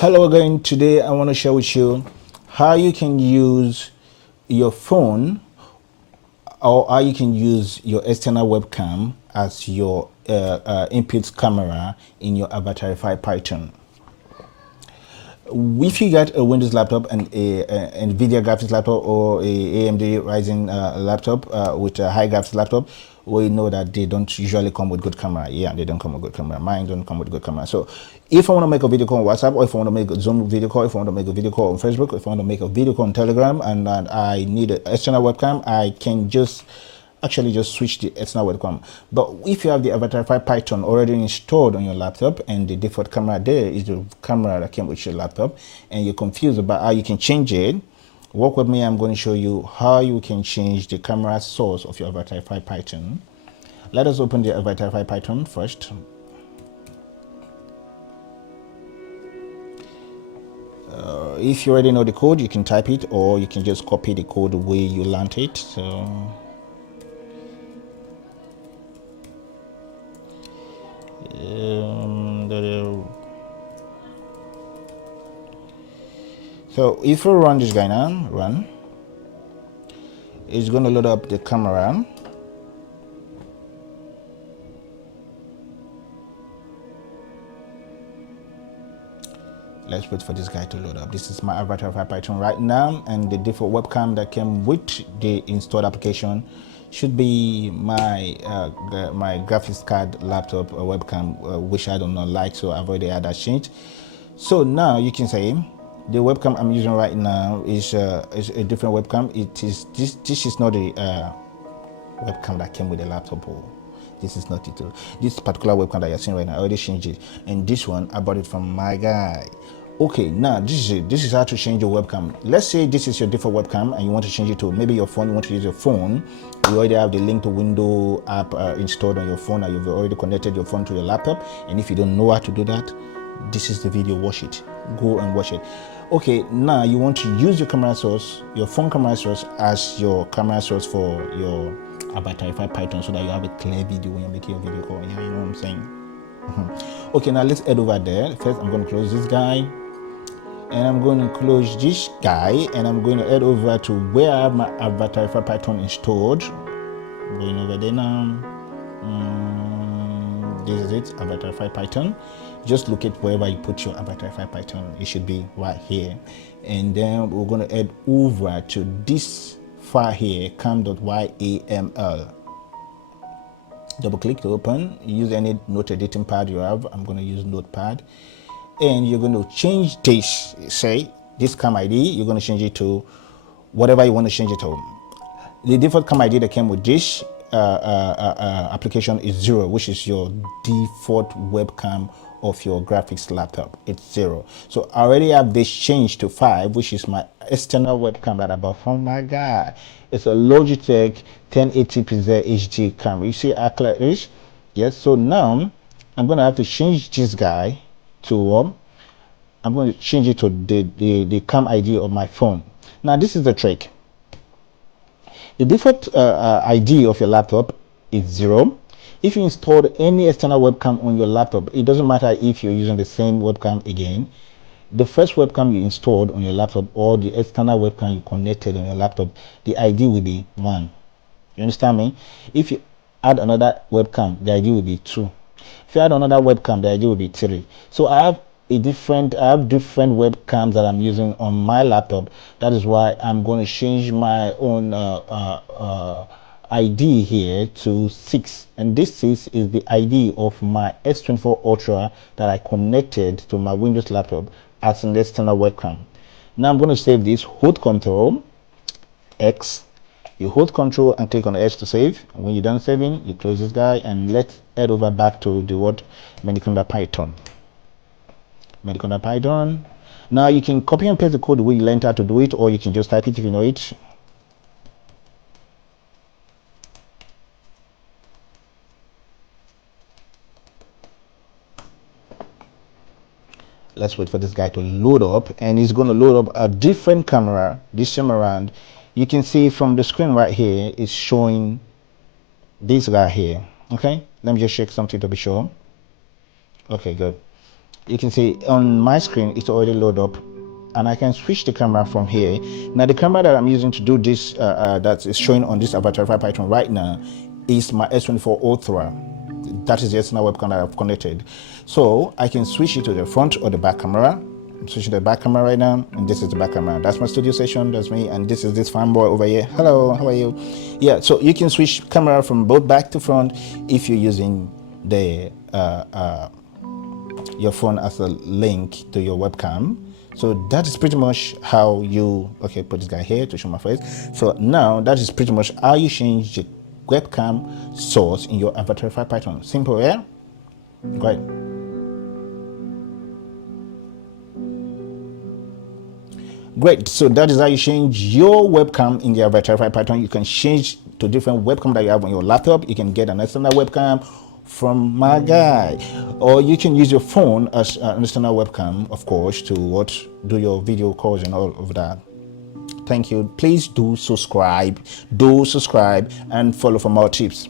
Hello again. Today I want to share with you how you can use your phone or how you can use your external webcam as your input camera in your Avatarify-Python. If you get a Windows laptop and a NVIDIA graphics laptop or a AMD Ryzen laptop with a high graphics laptop, we know that they don't usually come with good camera. Yeah, they don't come with good camera. Mine don't come with good camera. So if I want to make a video call on WhatsApp, or if I want to make a Zoom video call, if I want to make a video call on Facebook, if I want to make a video call on Telegram, and I need an external webcam, I can just switch the external webcam. But if you have the Avatarify-Python already installed on your laptop and the default camera there is the camera that came with your laptop and you're confused about how you can change it, work with me. I'm going to show you how you can change the camera source of your Avatarify-Python. Let us open the Avatarify-Python first. If you already know the code, you can type it, or you can just copy the code the way you learned it. So if you run this guy now, it's going to load up the camera. Let's wait for this guy to load up. This is my Avatarify-Python right now, and the default webcam that came with the installed application should be my my graphics card laptop webcam, which I do not like, so I've already had that changed. So now you can say the webcam I'm using right now is a different webcam. It is this is not the webcam that came with the laptop. This is not it. This particular webcam that you're seeing right now, I already changed it, and this one I bought it from my guy. Okay, now this is how to change your webcam. Let's say this is your default webcam and you want to change it to maybe your phone. You want to use your phone. You already have the link to window app installed on your phone, and you've already connected your phone to your laptop. And if you don't know how to do that, this is the video. Watch it. Go and watch it. Okay, now you want to use your camera source, your phone camera source, as your camera source for your Avatarify-Python, so that you have a clear video when you're making your video call. Yeah, you know what I'm saying? Okay, now let's head over there. First, I'm going to close this guy, and I'm going to close this guy, and I'm going to head over to where I have my Avatarify-Python installed. I'm going over there now. This is it, Avatarify-Python. Just locate wherever you put your Avatarify-Python. It should be right here. And then we're going to head over to this file here, cam.yaml. Double click to open. Use any note editing pad you have. I'm going to use Notepad. And you're going to change this, say this cam ID, you're going to change it to whatever you want to change it to. The default cam ID that came with this application is 0, which is your default webcam of your graphics laptop. It's 0. So I already have this changed to 5, which is my external webcam that I bought from my guy. It's a Logitech 1080p HD camera. You see how clear it is? Yes. So now I'm going to have to change this guy to I'm going to change it to the cam ID of my phone. Now this is the trick. The default ID of your laptop is 0. If you installed any external webcam on your laptop, it doesn't matter if you're using the same webcam again. The first webcam you installed on your laptop or the external webcam you connected on your laptop, the ID will be 1. You understand me? If you add another webcam, the ID will be 2. If you add another webcam, the ID will be 3. So I have different webcams that I'm using on my laptop. That is why I'm going to change my own ID here to 6, and this 6 is the ID of my S24 Ultra that I connected to my Windows laptop as an external webcam. Now I'm going to save this. Hold Control X. You hold Control and click on the X to save. And when you're done saving, you close this guy, and let's head over back to the word Python. Python. Now you can copy and paste the code the way you learned how to do it, or you can just type it if you know it. Let's wait for this guy to load up, and he's going to load up a different camera this time around. You can see from the screen right here, it's showing this guy here. Okay, let me just check something to be sure. Okay, good. You can see on my screen it's already loaded up, and I can switch the camera from here. Now the camera that I'm using to do this that is showing on this Avatarify-Python right now is my S24 Ultra. That is the external webcam that I've connected. So I can switch it to the front or the back camera. I'm switching to the back camera right now, and this is the back camera. That's my studio session, that's me, and this is this fanboy over here. Hello, how are you? Yeah, so you can switch camera from both back to front if you're using the your phone as a link to your webcam. So that is pretty much how you, okay, put this guy here to show my face. So now that is pretty much how you change the webcam source in your Avatarify-Python. Simple, yeah? Great. Great, so that is how you change your webcam in the Avatarify-Python. You can change to different webcam that you have on your laptop. You can get an external webcam from my guy, or you can use your phone as an external webcam, of course, to do your video calls and all of that. Thank you. Please do subscribe and follow for more tips.